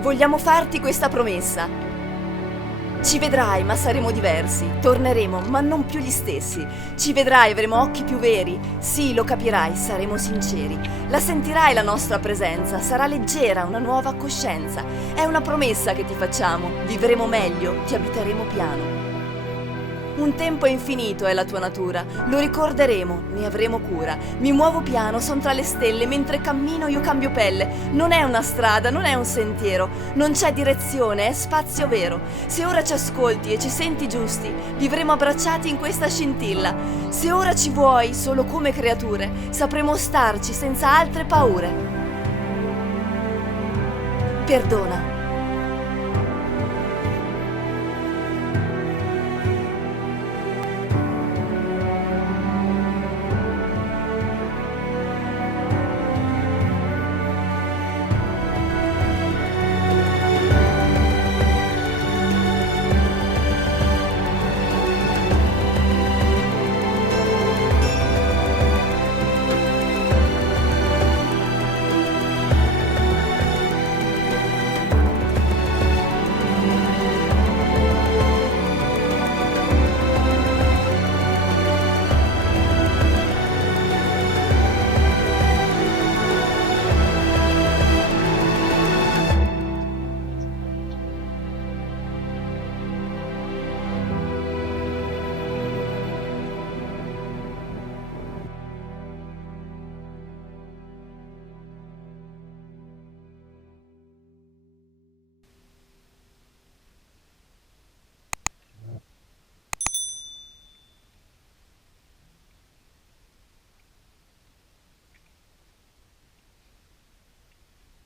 vogliamo farti questa promessa. Ci vedrai, ma saremo diversi. Torneremo, ma non più gli stessi. Ci vedrai, avremo occhi più veri. Sì, lo capirai, saremo sinceri. La sentirai la nostra presenza, sarà leggera, una nuova coscienza. È una promessa che ti facciamo. Vivremo meglio, ti abiteremo piano. Un tempo infinito è la tua natura, lo ricorderemo, ne avremo cura. Mi muovo piano, son tra le stelle, mentre cammino io cambio pelle. Non è una strada, non è un sentiero, non c'è direzione, è spazio vero. Se ora ci ascolti e ci senti giusti, vivremo abbracciati in questa scintilla. Se ora ci vuoi, solo come creature, sapremo starci senza altre paure. Perdona.